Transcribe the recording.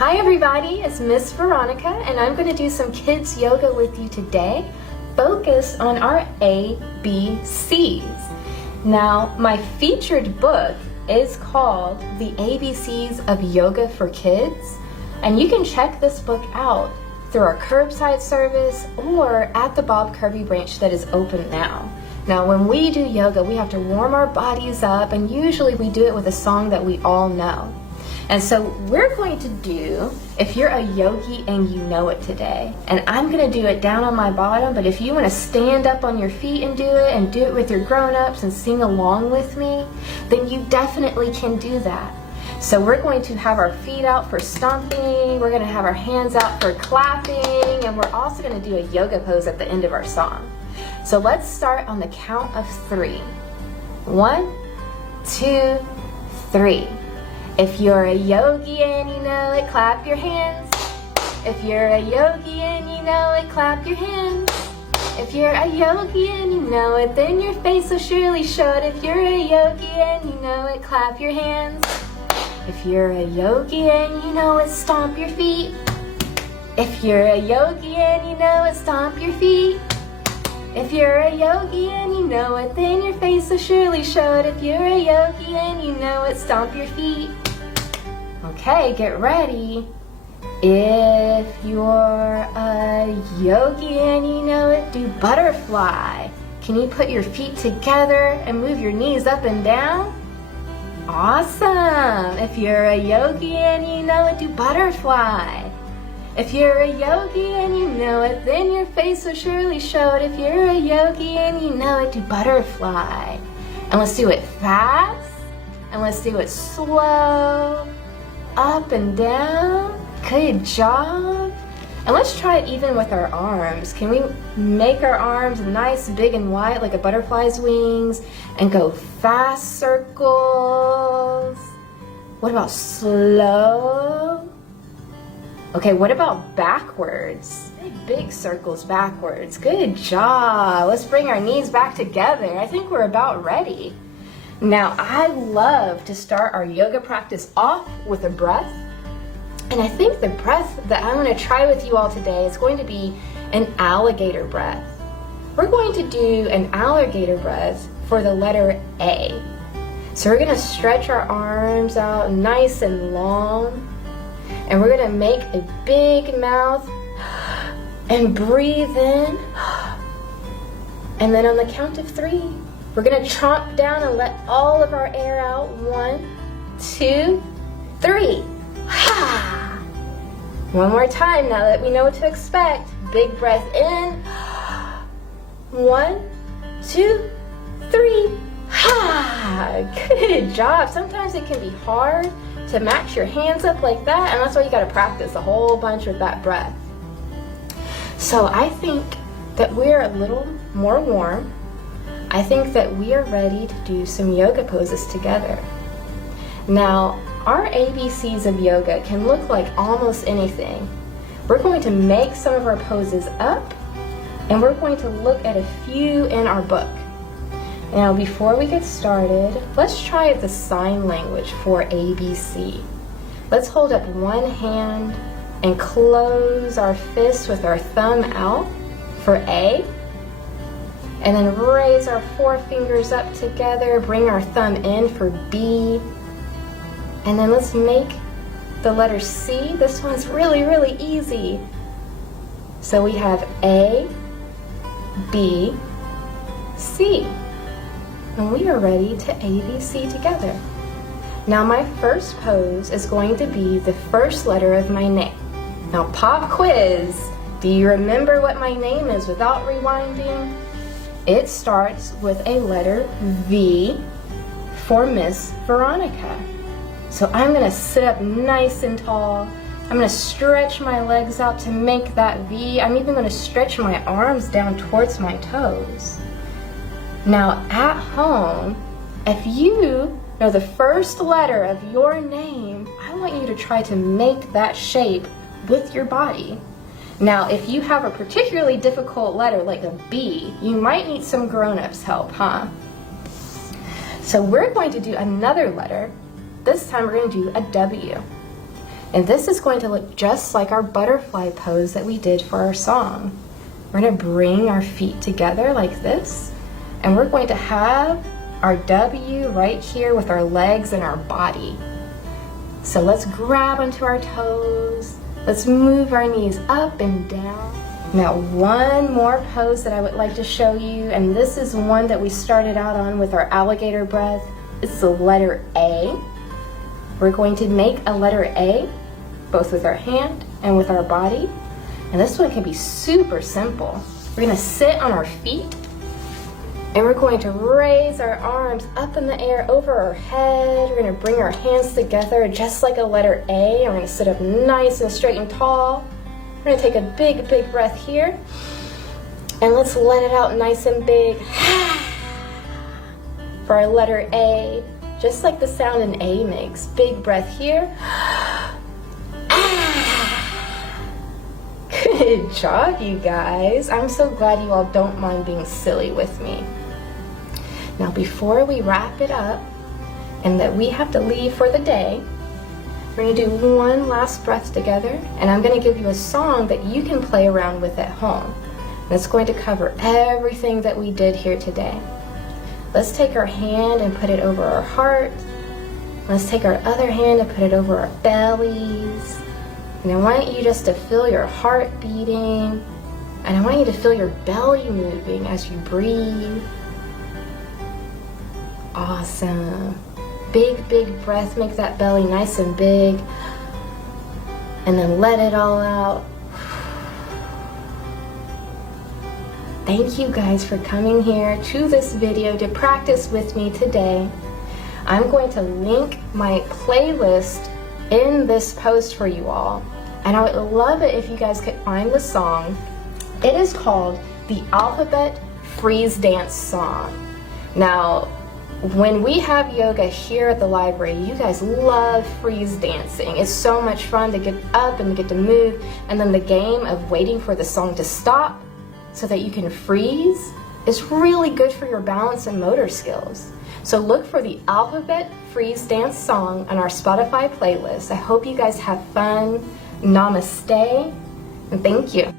Hi everybody, it's Miss Veronica and I'm going to do some kids yoga with you today, focused on our ABCs. Now, my featured book is called The ABCs of Yoga for Kids, and you can check this book out through our curbside service or at the Bob Kirby branch that is open now. Now, when we do yoga, we have to warm our bodies up, and usually we do it with a song that we all know. And so we're going to do, if you're a yogi and you know it today, and I'm going to do it down on my bottom, but if you want to stand up on your feet and do it with your grown-ups and sing along with me, then you definitely can do that. So we're going to have our feet out for stomping, we're going to have our hands out for clapping, and we're also going to do a yoga pose at the end of our song. So let's start on the count of 3. 1, 2, 3. If you're a yogi and you know it, clap your hands. If you're a yogi and you know it, clap your hands. If you're a yogi and you know it, then your face will surely show it. If you're a yogi and you know it, clap your hands. If you're a yogi and you know it, stomp your feet. If you're a yogi and you know it, stomp your feet. If you're a yogi and you know it, then your face will surely show it. If you're a yogi and you know it, stomp your feet. Okay, get ready. If you're a yogi and you know it, do butterfly. Can you put your feet together and move your knees up and down? Awesome. If you're a yogi and you know it, do butterfly. If you're a yogi and you know it, then your face will surely show it. If you're a yogi and you know it, do butterfly. And let's do it fast, and let's do it slow. Up and down. Good job. And let's try it even with our arms. Can we make our arms nice, big, and wide like a butterfly's wings and go fast circles? What about slow? Okay, what about backwards? Big circles backwards. Good job. Let's bring our knees back together. I think we're about ready. Now, I love to start our yoga practice off with a breath. And I think the breath that I'm going to try with you all today is going to be an alligator breath. We're going to do an alligator breath for the letter A. So we're going to stretch our arms out nice and long. And we're going to make a big mouth and breathe in. And then on the count of 3, we're going to chomp down and let all of our air out. 1, 2, 3. Ha! One more time now that we know what to expect. Big breath in. 1, 2, 3. Ha! Good job. Sometimes it can be hard to match your hands up like that, and that's why you got to practice a whole bunch with that breath. So I think that we're a little more warm. I think that we are ready to do some yoga poses together. Now, our ABCs of yoga can look like almost anything. We're going to make some of our poses up, and we're going to look at a few in our book. Now, before we get started, let's try the sign language for ABC. Let's hold up one hand and close our fist with our thumb out for A. And then raise our 4 fingers up together, bring our thumb in for B. And then let's make the letter C. This one's really, really easy. So we have A, B, C. And we are ready to ABC together. Now my first pose is going to be the first letter of my name. Now pop quiz, do you remember what my name is without rewinding? It starts with a letter V for Miss Veronica. So I'm going to sit up nice and tall. I'm going to stretch my legs out to make that V. I'm even going to stretch my arms down towards my toes. Now at home, if you know the first letter of your name, I want you to try to make that shape with your body. Now, if you have a particularly difficult letter like a B, you might need some grown-ups help, huh? So we're going to do another letter. This time we're going to do a W. And this is going to look just like our butterfly pose that we did for our song. We're going to bring our feet together like this, and we're going to have our W right here with our legs and our body. So let's grab onto our toes. Let's move our knees up and down. Now, one more pose that I would like to show you, and this is one that we started out on with our alligator breath. It's the letter A. We're going to make a letter A, both with our hand and with our body. And this one can be super simple. We're going to sit on our feet, and we're going to raise our arms up in the air over our head. We're going to bring our hands together just like a letter A. We're going to sit up nice and straight and tall. We're going to take a big, big breath here. And let's let it out nice and big. For our letter A, just like the sound an A makes. Big breath here. Good job, you guys. I'm so glad you all don't mind being silly with me. Now, before we wrap it up and that we have to leave for the day, we're going to do one last breath together, and I'm going to give you a song that you can play around with at home. And it's going to cover everything that we did here today. Let's take our hand and put it over our heart. Let's take our other hand and put it over our bellies. And I want you just to feel your heart beating, and I want you to feel your belly moving as you breathe. Awesome. Big, big breath. Make that belly nice and big. And then let it all out. Thank you guys for coming here to this video to practice with me today. I'm going to link my playlist in this post for you all. And I would love it if you guys could find the song. It is called the Alphabet Freeze Dance Song. Now, when we have yoga here at the library, you guys love freeze dancing. It's so much fun to get up and to get to move, and then the game of waiting for the song to stop so that you can freeze is really good for your balance and motor skills. So look for the Alphabet Freeze Dance Song on our Spotify playlist. I hope you guys have fun. Namaste, and thank you.